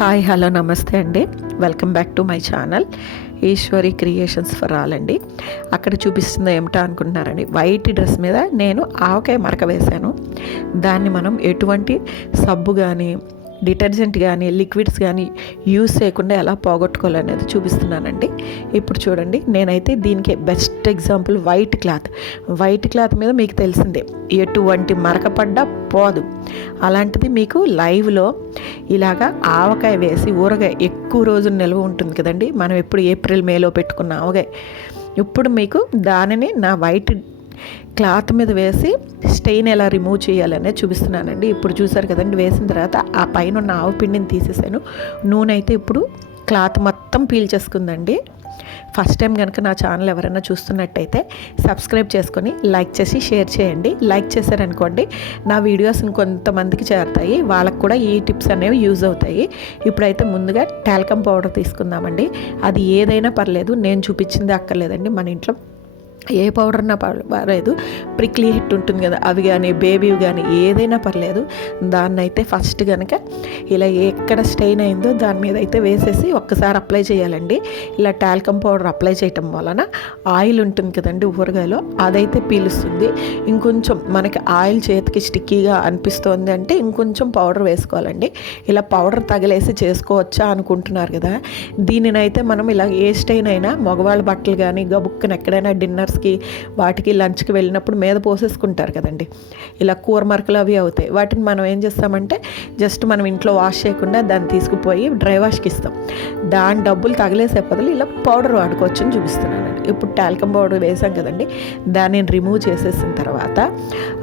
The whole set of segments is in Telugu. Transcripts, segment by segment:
హాయ్ హలో నమస్తే అండి. Welcome back to my channel. Eshwari creations for all అండి. అక్కడ చూపిస్తుంది ఏమిటో అనుకుంటున్నారండి. వైట్ డ్రెస్ మీద నేను ఆవకాయ మరక వేశాను. దాన్ని మనం ఎటువంటి సబ్బు కానీ డిటర్జెంట్ కానీ లిక్విడ్స్ కానీ యూస్ చేయకుండా ఎలా పోగొట్టుకోవాలనేది చూపిస్తున్నానండి. ఇప్పుడు చూడండి నేనైతే దీనికి best example white cloth. White cloth మీద మీకు తెలిసిందే ఎటువంటి మరకపడ్డా పోదు. అలాంటిది మీకు లైవ్లో ఇలాగా ఆవకాయ వేసి ఊరగాయ ఎక్కువ రోజులు నిల్వ ఉంటుంది కదండి మనం ఎప్పుడు ఏప్రిల్ మేలో పెట్టుకున్న ఆవకాయ. ఇప్పుడు మీకు దానిని నా వైట్ క్లాత్ మీద వేసి స్టెయిన్ ఎలా రిమూవ్ చేయాలనే చూపిస్తున్నానండి. ఇప్పుడు చూసారు కదండి వేసిన తర్వాత ఆ పైన ఉన్న ఆవు పిండిని తీసేసాను. నూనె అయితే ఇప్పుడు క్లాత్ మొత్తం పీల్చేసుకుందండి ఫస్ట్ టైం కనుక నా ఛానల్ ఎవరైనా చూస్తున్నట్టయితే సబ్స్క్రైబ్ చేసుకొని లైక్ చేసి షేర్ చేయండి. లైక్ చేశారనుకోండి నా వీడియోస్ కొంతమందికి చేరుతాయి. వాళ్ళకు కూడా ఈ టిప్స్ అనేవి యూజ్ అవుతాయి. ఇప్పుడైతే ముందుగా టాల్కమ్ పౌడర్ తీసుకుందామండి. అది ఏదైనా పర్లేదు నేను చూపించింది అక్కర్లేదండి. మన ఇంట్లో ఏ పౌడర్ నా పర్లేదు. ప్రిక్లీ హిట్ ఉంటుంది కదా అవి కానీ బేబీ కానీ ఏదైనా పర్లేదు. దాన్ని అయితే ఫస్ట్ కనుక ఇలా ఎక్కడ స్టెయిన్ అయిందో దాని మీద అయితే వేసేసి ఒక్కసారి అప్లై చేయాలండి. ఇలా టాల్కమ్ పౌడర్ అప్లై చేయటం వలన ఆయిల్ ఉంటుంది కదండి ఊరగాయలో అదైతే పీలుస్తుంది. ఇంకొంచెం మనకి ఆయిల్ చేతికి స్టిక్కీగా అనిపిస్తోంది అంటే ఇంకొంచెం పౌడర్ వేసుకోవాలండి. ఇలా పౌడర్ తగిలేసి చేసుకోవచ్చా అనుకుంటున్నారు కదా దీనినైతే మనం ఇలా ఏ స్టెయిన్ అయినా మగవాళ్ళ బట్టలు కానీ గబుక్కున ఎక్కడైనా డిన్నర్ డిన్నర్స్కి వాటికి లంచ్కి వెళ్ళినప్పుడు మీద పోసేసుకుంటారు కదండి. ఇలా కూర మరకలు అవి అవుతాయి. వాటిని మనం ఏం చేస్తామంటే జస్ట్ మనం ఇంట్లో వాష్ చేయకుండా దాన్ని తీసుకుపోయి డ్రై వాష్కి ఇస్తాం. దాని డబ్బులు తగిలేసే బదులు ఇలా పౌడర్ వాడుకోవచ్చు అని చూపిస్తున్నాను. ఇప్పుడు టాల్కమ్ పౌడర్ వేసాం కదండి దాన్ని రిమూవ్ చేసేసిన తర్వాత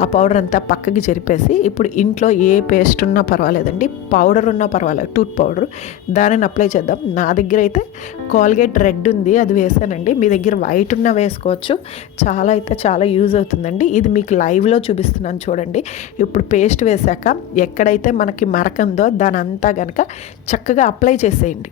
ఆ పౌడర్ అంతా పక్కకి జరిపేసి ఇప్పుడు ఇంట్లో ఏ పేస్ట్ ఉన్నా పర్వాలేదండి పౌడర్ ఉన్నా పర్వాలేదు టూత్ పౌడర్ దానిని అప్లై చేద్దాం. నా దగ్గర అయితే కాల్గేట్ రెడ్ ఉంది అది వేసానండి మీ దగ్గర వైట్ ఉన్నా వేసుకోవచ్చు. చాలా అయితే చాలా యూజ్ అవుతుందండి. ఇది మీకు లైవ్లో చూపిస్తున్నాను చూడండి. ఇప్పుడు పేస్ట్ వేసాక ఎక్కడైతే మనకి మరకందో దానంతా కనుక చక్కగా అప్లై చేసేయండి.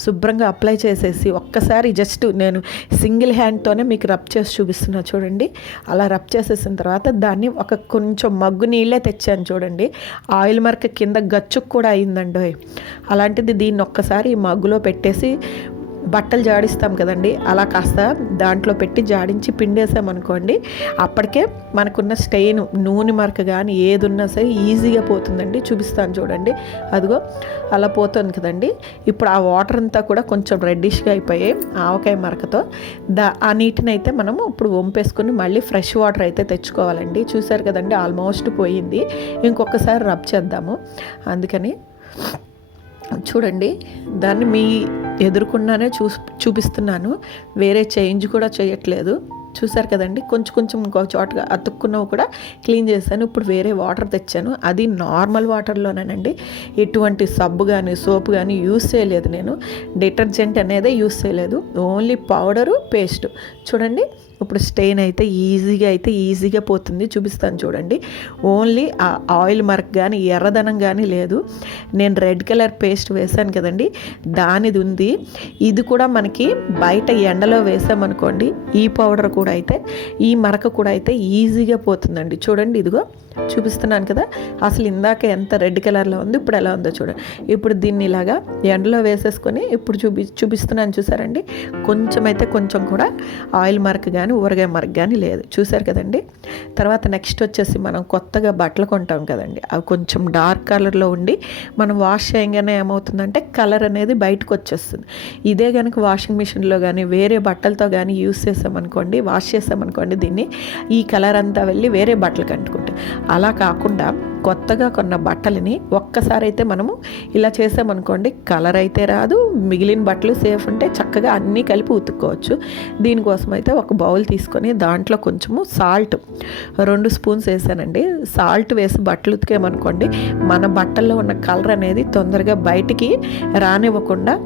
శుభ్రంగా అప్లై చేసేసి ఒక్కసారి జస్ట్ నేను సింగిల్ హ్యాండ్తోనే మీకు రబ్ చేసి చూపిస్తున్నా చూడండి. అలా రబ్ చేసేసిన తర్వాత దాన్ని ఒక కొంచెం మగ్గు నీళ్ళే తెచ్చాను చూడండి. ఆయిల్ మరక కింద గచ్చుకు కూడా అయిందండి అలాంటిది దీన్ని ఒక్కసారి ఈ మగ్గులో పెట్టేసి బట్టలు జాడిస్తాం కదండి. అలా కాస్త దాంట్లో పెట్టి జాడించి పిండేసామనుకోండి అప్పటికే మనకున్న స్టెయిన్ నూనె మరక కానీ ఏది ఉన్నా సరే ఈజీగా పోతుందండి. చూపిస్తాను చూడండి. అదిగో అలా పోతుంది కదండి. ఇప్పుడు ఆ వాటర్ అంతా కూడా కొంచెం రెడ్డిష్గా అయిపోయాయి ఆవకాయ మరకతో. దా ఆ నీటిని అయితే మనము ఇప్పుడు వంపేసుకొని మళ్ళీ ఫ్రెష్ వాటర్ అయితే తెచ్చుకోవాలండి. చూసారు కదండి ఆల్మోస్ట్ పోయింది. ఇంకొకసారి రబ్ చేద్దాము. అందుకని చూడండి దాన్ని మీ ఎదుర్కొన్నానే చూ చూపిస్తున్నాను. వేరే చేంజ్ కూడా చేయట్లేదు. చూసారు కదండి? కొంచెం కొంచెం ఇంకో చోటగా అతుక్కున్నవి కూడా క్లీన్ చేశాను. ఇప్పుడు వేరే వాటర్ తెచ్చాను. అది నార్మల్ వాటర్లోనేనండి. ఎటువంటి సబ్బు కానీ సోపు కానీ యూస్ చేయలేదు నేను. డిటర్జెంట్ అనేది యూస్ చేయలేదు. Only powder paste. చూడండి ఇప్పుడు స్టెయిన్ అయితే ఈజీగా అయితే ఈజీగా పోతుంది. చూపిస్తాను చూడండి. ఓన్లీ ఆ ఆయిల్ మార్క్ కానీ ఎర్రదనం కానీ లేదు. నేను రెడ్ కలర్ పేస్ట్ వేసాను కదండి. దానిది ఉంది. ఇది కూడా మనకి బయట ఎండలో వేసామనుకోండి ఈ పౌడర్ కూడా అయితే ఈ మరక కూడా అయితే ఈజీగా పోతుందండి. చూడండి ఇదిగో. చూపిస్తున్నాను కదా. అసలు ఇందాక ఎంత రెడ్ కలర్లో ఉంది ఇప్పుడు ఎలా ఉందో చూడండి ఇప్పుడు దీన్ని ఇలాగా ఎండలో వేసేసుకొని ఇప్పుడు చూపి చూపిస్తున్నాను చూసారండి. కొంచెం అయితే కొంచెం కూడా ఆయిల్ మరక కానీ ఊరగాయ మరక కానీ లేదు. చూసారు కదండి. తర్వాత నెక్స్ట్ వచ్చేసి మనం కొత్తగా బట్టలు కొంటాం కదండి. అవి కొంచెం డార్క్ కలర్లో ఉండి మనం వాష్ చేయగానే ఏమవుతుందంటే కలర్ అనేది బయటకు వచ్చేస్తుంది. ఇదే కనుక వాషింగ్ మిషన్లో కానీ వేరే బట్టలతో కానీ యూస్ చేసామనుకోండి వాష్ చేసామనుకోండి దీన్ని ఈ కలర్ అంతా వెళ్ళి వేరే బట్టలు అంటుకుంటాయి అలా కాకుండా కొత్తగా కొన్న బట్టలని ఒక్కసారైతే మనము ఇలా చేసామనుకోండి కలర్ అయితే రాదు మిగిలిన బట్టలు సేఫ్ ఉంటే చక్కగా అన్నీ కలిపి ఉతుక్కోవచ్చు. దీనికోసం అయితే ఒక బౌల్ తీసుకొని దాంట్లో కొంచెము సాల్ట్ రెండు స్పూన్స్ వేసానండి. సాల్ట్ వేసి బట్టలు ఉతికేమనుకోండి మన బట్టల్లో ఉన్న కలర్ అనేది తొందరగా బయటికి రానివ్వకుండా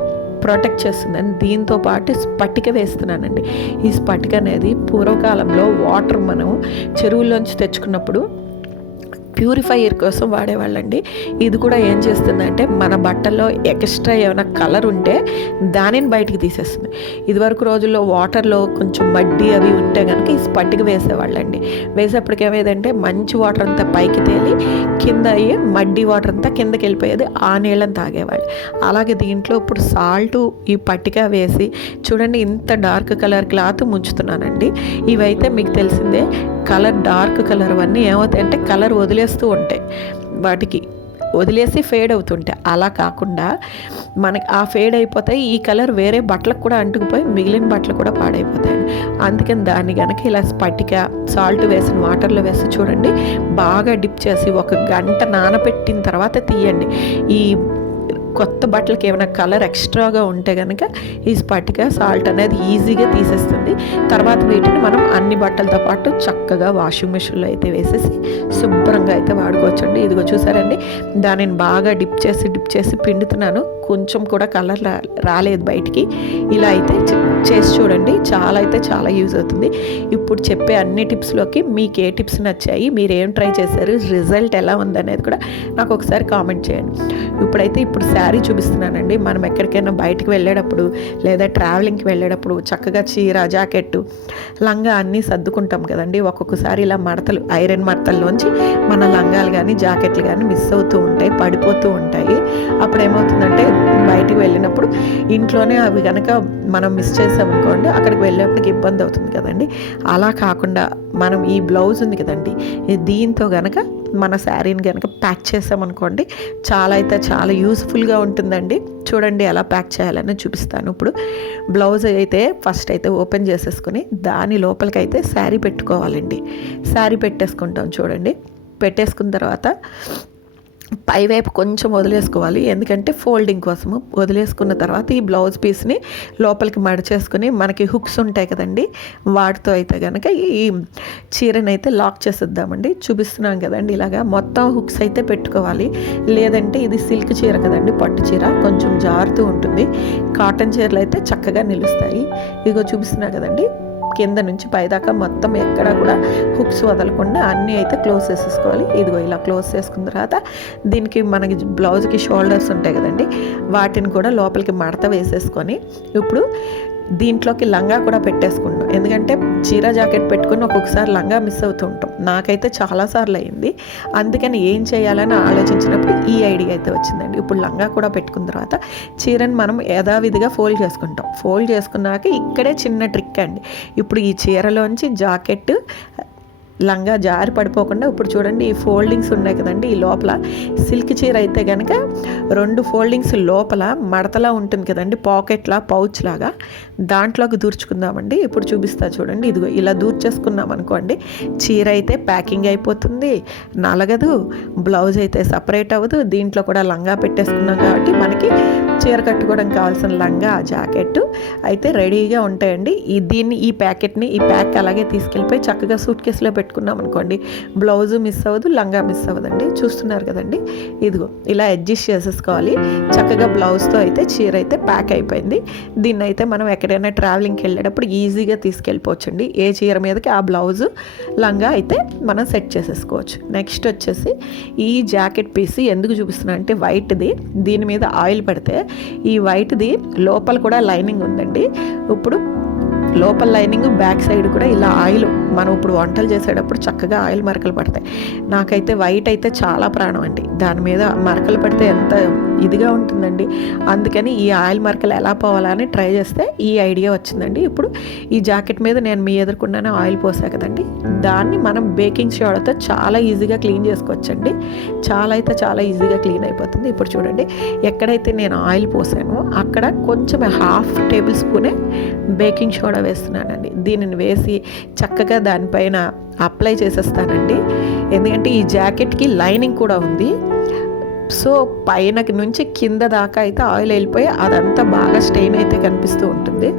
ప్రొటెక్ట్ చేస్తుందని దీంతో పాటు స్పటిక వేస్తున్నానండి. ఈ స్పటిక అనేది పూర్వకాలంలో వాటర్ మనం చెరువుల్లోంచి తెచ్చుకున్నప్పుడు ప్యూరిఫైయర్ కోసం వాడేవాళ్ళండి. ఇది కూడా ఏం చేస్తుందంటే మన బట్టల్లో ఎక్స్ట్రా ఏమైనా కలర్ ఉంటే దానిని బయటికి తీసేస్తుంది. ఇదివరకు రోజుల్లో వాటర్లో కొంచెం మడ్డి అవి ఉంటే కనుక ఈ స్పట్టిక వేసేవాళ్ళండి. వేసేప్పటికి ఏమేదంటే మంచి వాటర్ అంతా పైకి తేలి కింద అయ్యి మడ్డి వాటర్ అంతా కిందకి వెళ్ళిపోయేది ఆ నీళ్ళని తాగేవాళ్ళు. అలాగే దీంట్లో ఇప్పుడు సాల్ట్ ఈ పట్టిక వేసి చూడండి ఇంత డార్క్ కలర్ క్లాత్ ముంచుతున్నానండి. ఇవైతే మీకు తెలిసిందే కలర్ డార్క్ కలర్ అవన్నీ ఏమవుతాయంటే కలర్ వదిలేస్తూ ఉంటాయి. వాటికి వదిలేసి ఫేడ్ అవుతుంటాయి. అలా కాకుండా మనకి ఆ ఫేడ్ అయిపోతాయి. ఈ కలర్ వేరే బట్టలకు కూడా అంటుకుపోయి మిగిలిన బట్టలు కూడా పాడైపోతాయి. అందుకని దాన్ని కనుక ఇలా స్పటిక సాల్ట్ వేసిన వాటర్లో వేసి చూడండి. బాగా డిప్ చేసి ఒక గంట నానబెట్టిన తర్వాత తీయండి. ఈ కొత్త బట్టలకి ఏమైనా కలర్ ఎక్స్ట్రాగా ఉంటే కనుక ఈ స్పటిక సాల్ట్ అనేది ఈజీగా తీసేస్తుంది. తర్వాత వీటిని మనం అన్ని బట్టలతో పాటు చక్కగా వాషింగ్ మిషన్లో అయితే వేసేసి శుభ్రంగా అయితే వాడుకోవచ్చండి. ఇదిగో చూసారండి? దానిని బాగా డిప్ చేసి డిప్ చేసి పిండుతున్నాను. కొంచెం కూడా కలర్ రాలేదు బయటికి. ఇలా అయితే చేసి చూడండి. చాలా అయితే చాలా యూజ్ అవుతుంది. ఇప్పుడు చెప్పే అన్ని టిప్స్లోకి మీకు ఏ టిప్స్ నచ్చాయి మీరు ఏం ట్రై చేశారు రిజల్ట్ ఎలా ఉందనేది కూడా నాకు ఒకసారి కామెంట్ చేయండి. ఇప్పుడైతే ఇప్పుడు శారీ చూపిస్తున్నానండి. మనం ఎక్కడికైనా బయటకు వెళ్ళేటప్పుడు లేదా ట్రావెలింగ్కి వెళ్ళేటప్పుడు చక్కగా చీర జాకెట్ లంగా అన్నీ సర్దుకుంటాం కదండి. ఒక్కొక్కసారి ఇలా మడతలు ఐరన్ మడతల్లోంచి మన లంగాలు కానీ జాకెట్లు కానీ మిస్ అవుతూ ఉంటాయి పడిపోతూ ఉంటాయి. అప్పుడు ఏమవుతుందంటే బయటికి వెళ్ళినప్పుడు ఇంట్లోనే అవి కనుక మనం మిస్ చేసామనుకోండి అక్కడికి వెళ్ళేప్పటికి ఇబ్బంది అవుతుంది కదండి. అలా కాకుండా మనం ఈ బ్లౌజ్ ఉంది కదండి దీంతో కనుక మన శారీని కనుక ప్యాక్ చేసామనుకోండి చాలా అయితే చాలా యూస్ఫుల్గా ఉంటుందండి. చూడండి ఎలా ప్యాక్ చేయాలని చూపిస్తాను ఇప్పుడు. బ్లౌజ్ అయితే ఫస్ట్ అయితే ఓపెన్ చేసేసుకొని దాని లోపలికైతే శారీ పెట్టుకోవాలండి. శారీ పెట్టేసుకుంటాం చూడండి. పెట్టేసుకున్న తర్వాత పైవైపు కొంచెం వదిలేసుకోవాలి. ఎందుకంటే ఫోల్డింగ్ కోసము వదిలేసుకున్న తర్వాత ఈ బ్లౌజ్ పీస్ని లోపలికి మడిచేసుకుని మనకి హుక్స్ ఉంటాయి కదండి వాటితో అయితే కనుక ఈ చీరని అయితే లాక్ చేసేద్దామండి. చూపిస్తున్నాం కదండి ఇలాగా మొత్తం హుక్స్ అయితే పెట్టుకోవాలి. లేదంటే ఇది సిల్క్ చీర కదండి పట్టు చీర కొంచెం జారుతూ ఉంటుంది. కాటన్ చీరలు అయితే చక్కగా నిలుస్తాయి. ఇదిగో చూపిస్తున్నా కదండి. కింద నుంచి పైదాకా మొత్తం ఎక్కడ కూడా హుక్స్ వదలకుండా అన్నీ అయితే క్లోజ్ చేసేసుకోవాలి. ఇదిగో ఇలా క్లోజ్ చేసుకున్న తర్వాత దీనికి మనకి బ్లౌజ్కి షోల్డర్స్ ఉంటాయి కదండి వాటిని కూడా లోపలికి మడత వేసేసుకొని ఇప్పుడు దీంట్లోకి లంగా కూడా పెట్టేసుకుంటాం ఎందుకంటే చీర జాకెట్ పెట్టుకుని ఒక్కొక్కసారి లంగా మిస్ అవుతూ ఉంటాం. నాకైతే చాలాసార్లు అయింది అందుకని ఏం చేయాలని ఆలోచించినప్పుడు ఈ ఐడియా అయితే వచ్చిందండి. ఇప్పుడు లంగా కూడా పెట్టుకున్న తర్వాత చీరను మనం యథావిధిగా ఫోల్డ్ చేసుకుంటాం. ఫోల్డ్ చేసుకున్నాక ఇక్కడే చిన్న ట్రిక్ అండి. ఇప్పుడు ఈ చీరలోంచి జాకెట్ లంగా జారి పడిపోకుండా ఇప్పుడు చూడండి ఈ ఫోల్డింగ్స్ ఉన్నాయి కదండి ఈ లోపల. సిల్క్ చీర అయితే కనుక రెండు ఫోల్డింగ్స్ లోపల మడతలా ఉంటుంది కదండి పాకెట్లా పౌచ్ లాగా దాంట్లోకి దూర్చుకుందామండి. ఇప్పుడు చూపిస్తా చూడండి. ఇదిగో ఇలా దూర్చేసుకున్నాం అనుకోండి. చీర అయితే ప్యాకింగ్ అయిపోతుంది. నలగదు. బ్లౌజ్ అయితే సపరేట్ అవ్వదు. దీంట్లో కూడా లంగా పెట్టేసుకున్నాం కాబట్టి మనకి చీర కట్టుకోవడం కావాల్సిన లంగా జాకెట్ అయితే రెడీగా ఉంటాయండి. ఈ దీన్ని ఈ ప్యాకెట్ని ఈ ప్యాక్ అలాగే తీసుకెళ్ళిపోయి చక్కగా సూట్ కేసులో పెట్టుకున్నాం అనుకోండి. బ్లౌజు మిస్ అవ్వదు లంగా మిస్ అవ్వదండి. చూస్తున్నారు కదండి. ఇదిగో ఇలా అడ్జస్ట్ చేసేసుకోవాలి. చక్కగా బ్లౌజ్తో అయితే చీర అయితే ప్యాక్ అయిపోయింది. దీన్ని అయితే మనం ఎక్కడైనా ట్రావెలింగ్కి వెళ్ళేటప్పుడు ఈజీగా తీసుకెళ్ళిపోవచ్చండి. ఏ చీర మీదకి ఆ బ్లౌజు లంగా అయితే మనం సెట్ చేసేసుకోవచ్చు. నెక్స్ట్ వచ్చేసి ఈ జాకెట్ పీస్ ఎందుకు చూపిస్తున్నా అంటే వైట్ది దీని మీద ఆయిల్ పెడితే ఈ వైట్ది లోపల కూడా లైనింగ్ ఉందండి. ఇప్పుడు లోపల లైనింగ్ బ్యాక్ సైడ్ కూడా ఇలా ఆయిల్ మనం ఇప్పుడు వంటలు చేసేటప్పుడు చక్కగా ఆయిల్ మరకలు పడతాయి. నాకైతే వైట్ అయితే చాలా ప్రాణం అండి. దాని మీద మరకలు పడితే ఎంత ఇదిగా ఉంటుందండి. అందుకని ఈ ఆయిల్ మరకలు ఎలా పోవాలని ట్రై చేస్తే ఈ ఐడియా వచ్చిందండి. ఇప్పుడు ఈ జాకెట్ మీద నేను మీ ఎదుర్కొన్నాను ఆయిల్ పోసా కదండి. దాన్ని మనం బేకింగ్ సోడాతో చాలా ఈజీగా క్లీన్ చేసుకోవచ్చండి. చాలా అయితే చాలా ఈజీగా క్లీన్ అయిపోతుంది. ఇప్పుడు చూడండి ఎక్కడైతే నేను ఆయిల్ పోసానో అక్కడ కొంచెం హాఫ్ టేబుల్ స్పూనే బేకింగ్ సోడా వేస్తున్నానండి. దీనిని వేసి చక్కగా దానిపైన అప్లై చేసేస్తానండి. ఎందుకంటే ఈ జాకెట్కి లైనింగ్ కూడా ఉంది. సో పైన నుంచి కింద దాకా అయితే ఆయిల్ వెళ్ళిపోయి అదంతా బాగా స్టెయిన్ అయితే కనిపిస్తూ ఉంటుంది.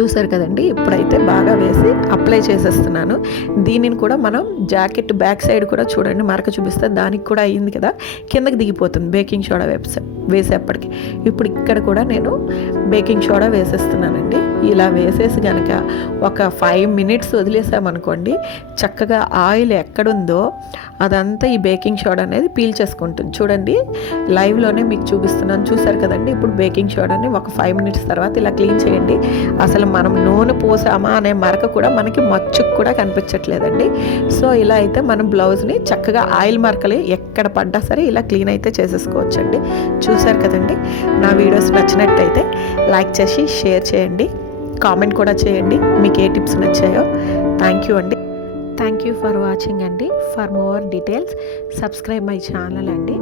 చూసారు కదండి? ఇప్పుడైతే బాగా వేసి అప్లై చేసేస్తున్నాను. దీనిని కూడా మనం జాకెట్ బ్యాక్ సైడ్ కూడా చూడండి మరక చూపిస్తే దానికి కూడా అయ్యింది కదా? కిందకి దిగిపోతుంది బేకింగ్ సోడా వెబ్సైట్ వేసేప్పటికి. ఇప్పుడు ఇక్కడ కూడా నేను బేకింగ్ సోడా వేసేస్తున్నానండి. ఇలా వేసేసి కనుక ఒక ఫైవ్ మినిట్స్ వదిలేసామనుకోండి చక్కగా ఆయిల్ ఎక్కడుందో అదంతా ఈ బేకింగ్ సోడా అనేది పీల్ చేసుకుంటుంది. చూడండి లైవ్లోనే మీకు చూపిస్తున్నాను. చూసారు కదండి? ఇప్పుడు బేకింగ్ సోడాని ఒక ఫైవ్ మినిట్స్ తర్వాత ఇలా క్లీన్ చేయండి. అసలు మనం నూనె పోసామా అనే మరక కూడా మనకి మచ్చుకు కూడా కనిపించట్లేదండి. సో ఇలా అయితే మనం బ్లౌజ్ని చక్కగా ఆయిల్ మరకలు ఎక్కడ పడ్డా సరే ఇలా క్లీన్ అయితే చేసేసుకోవచ్చండి. చూసారు కదండి? నా వీడియోస్ నచ్చినట్టయితే లైక్ చేసి షేర్ చేయండి. కామెంట్ కూడా చేయండి. మీకు ఏ టిప్స్ నచ్చాయో. థ్యాంక్ యూ అండి. థ్యాంక్ యూ ఫర్ వాచింగ్ అండి. For more details subscribe my channel అండి.